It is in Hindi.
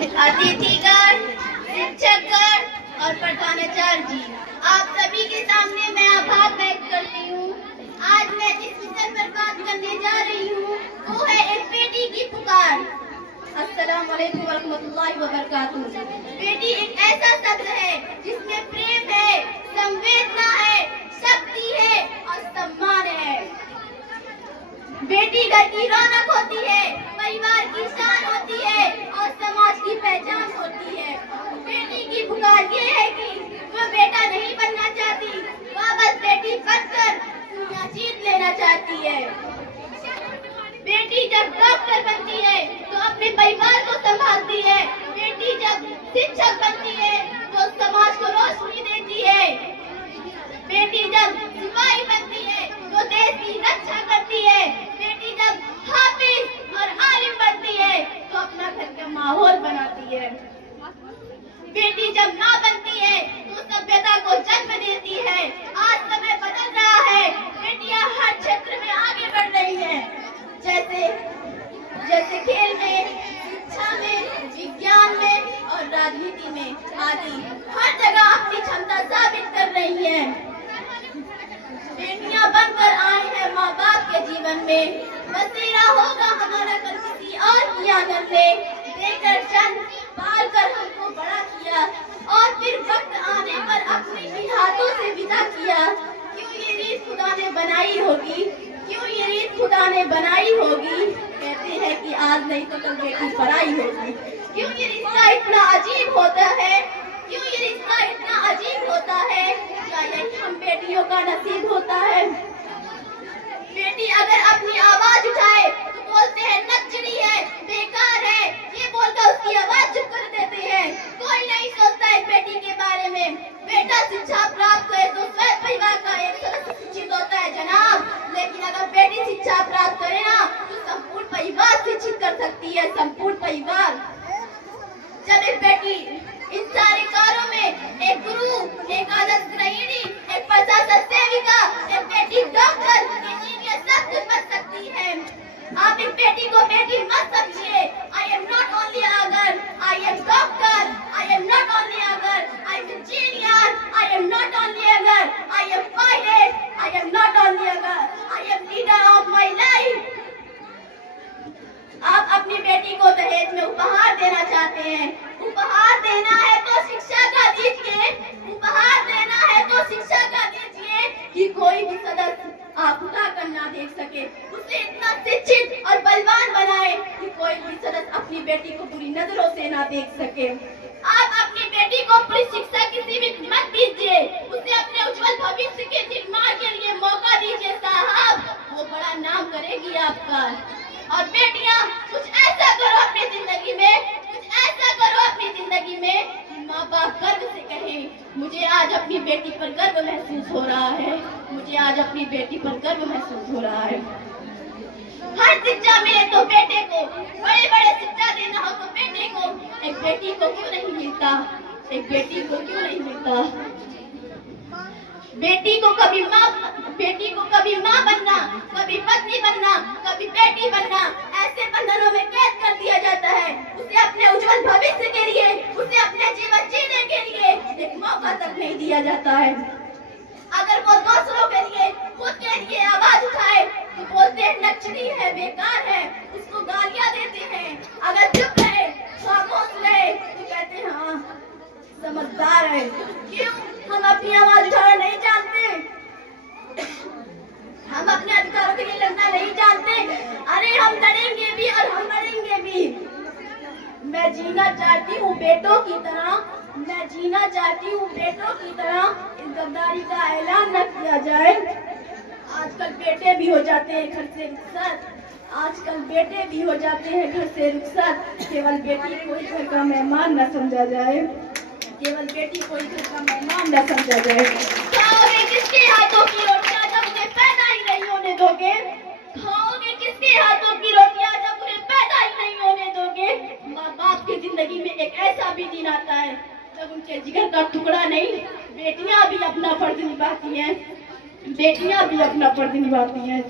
अतिथिगण, शिक्षकगण और प्रधानाचार्य जी, आप सभी के सामने मैं आभार व्यक्त करती हूँ। आज मैं जिस विषय पर बात करने जा रही हूँ वो है एक बेटी की पुकार। अस्सलाम वालेकुम वरहमतुल्लाहि वबरकातुहू। बेटी एक ऐसा शब्द है जिसमें प्रेम है, संवेदना है, शक्ति है और सम्मान है। बेटी घर की रौनक होती है, परिवार की शान होती है और समाज की पहचान होती है। बेटी की पुकार ये है कि वो बेटा नहीं बनना चाहती, वह बस बेटी बनकर दुनिया जीत लेना चाहती है। बेटी जब डॉक्टर बनती है तो अपने परिवार को संभालती है। बेटी जब शिक्षक बनती है तो समाज को रोशनी देती है। बेटी जब सिपाही बनती है तो देश की रक्षा करती है। बेटी जब हाफिज और आलिम बनती है तो अपना घर का माहौल बनाती है। बेटी जब माँ बनती है तो सभ्यता को जन्म देती है। आज समय बदल रहा है, बेटियां हर क्षेत्र में आगे बढ़ रही हैं, जैसे खेल में, शिक्षा में, विज्ञान में और राजनीति में आदि हर जगह अपनी क्षमता साबित कर रही हैं। बेटियां बनकर आई हैं माँ बाप के जीवन में। बसेरा होगा हमारा कल किसी और की आंगन में। देकर जन्म, पाल कर हमको बड़ा किया और फिर वक्त आने पर अपने ही हाथों से विदा किया। क्यों ये रीत खुदा ने बनाई होगी, क्यों ये रीत खुदा ने बनाई होगी। कहते हैं कि आज नहीं तो कल बेटी पराई होगी। क्यों ये रिश्ता इतना अजीब होता है, क्यों ये रिश्ता इतना अजीब होता है। क्या यही हम बेटियों का नसीब होता है। बेटी अगर अपनी आवाज उठाए तो बोलते हैं नचड़ी है, बेकार है, ये बोलकर उसकी आवाज चुप कर देते हैं। कोई नहीं सोचता है बेटी के बारे में। बेटा शिक्षा प्राप्त करे तो स्वयं परिवार का एक सदस्य शिक्षित होता है जनाब, लेकिन अगर बेटी शिक्षा प्राप्त करे ना तो संपूर्ण परिवार शिक्षित कर सकती है, संपूर्ण परिवार। जब एक बेटी इन सारे कार्यों में एक गुरु, एक आदर्श गृहिणी, एक प्रशासन सेविका, एक बेटी डॉक्टर, इंजीनियर सब कुछ बन सकती है। आप एक बेटी को बेटी मत समझिए। I am not only a girl, I am doctor, I am not only a girl, I am engineer, I am not only a girl, I am pilot, I am not only a girl, I am leader of my life. आप अपनी बेटी को दहेज में उपहार देना चाहते हैं। उपहार देना है तो शिक्षा का दीजिए, उपहार देना है तो शिक्षा का दीजिए कि कोई भी सदस्य आप उठाकर ना देख सके। उसे इतना शिक्षित और बलवान बनाए कि कोई भी सदस्य अपनी बेटी को बुरी नजरों से ना देख सके। आप अपनी बेटी को पूरी शिक्षा की सीमित मत दीजिए, उसे अपने उज्जवल भविष्य के निर्माण के लिए मौका दीजिए साहब, वो बड़ा नाम करेगी आपका। और बेटियां कुछ ऐसा करो अपनी जिंदगी में, कुछ ऐसा करो अपनी जिंदगी में कि माँ बाप गर्व से कहें मुझे आज अपनी बेटी पर गर्व महसूस हो रहा है, मुझे आज अपनी बेटी पर गर्व महसूस हो रहा है। हर शिक्षा मिले तो बेटे को, बड़े बड़े शिक्षा देना हो तो बेटे को, एक बेटी को क्यों नहीं मिलता, एक बेटी को क्यों नहीं मिलता। बेटी को कभी माँ बनना, कभी पत्नी बनना, कभी बेटी बनना, ऐसे बंधनों में कैद कर दिया जाता है। उसे अपने उज्जवल भविष्य के लिए, उसे अपने जीवन जीने के लिए एक मौका तक नहीं दिया जाता है। अगर वो दूसरों के लिए, खुद के लिए आवाज उठाए तो बोलते हैं नचड़ी है, बेकार है, उसको गालियां देते हैं। अगर चुप रहे, खामोश रहे तो कहते हैं हाँ समझदार है। क्यों हम अपनी आवाज उठाना नहीं जानते, हम अपने अधिकारों के लिए लड़ना नहीं जानते। अरे हम लड़ेंगे भी और हम मरेंगे भी। मैं जीना चाहती हूँ बेटों की तरह, मैं जीना चाहती हूँ बेटों की तरह। इस गद्दारी का ऐलान न किया जाए। आजकल बेटे भी हो जाते हैं घर से रुखसत, आजकल बेटे भी हो जाते हैं घर से रुखसत। केवल बेटी कोई घर का मेहमान न समझा जाए, केवल बेटी कोई घर का मेहमान न समझा जाए। खाओगे किसके हाथों की रोटियां जब उन्हें पैदा ही नहीं होने दोगे, खाओगे किसके हाथों की रोटियां जब उन्हें पैदा ही नहीं होने दोगे। माँ बाप की जिंदगी में एक ऐसा भी दिन आता है जब उनके जिगर का टुकड़ा नहीं, बेटियां भी अपना फर्ज निभाती हैं, बेटियां भी अपना फर्ज निभाती हैं।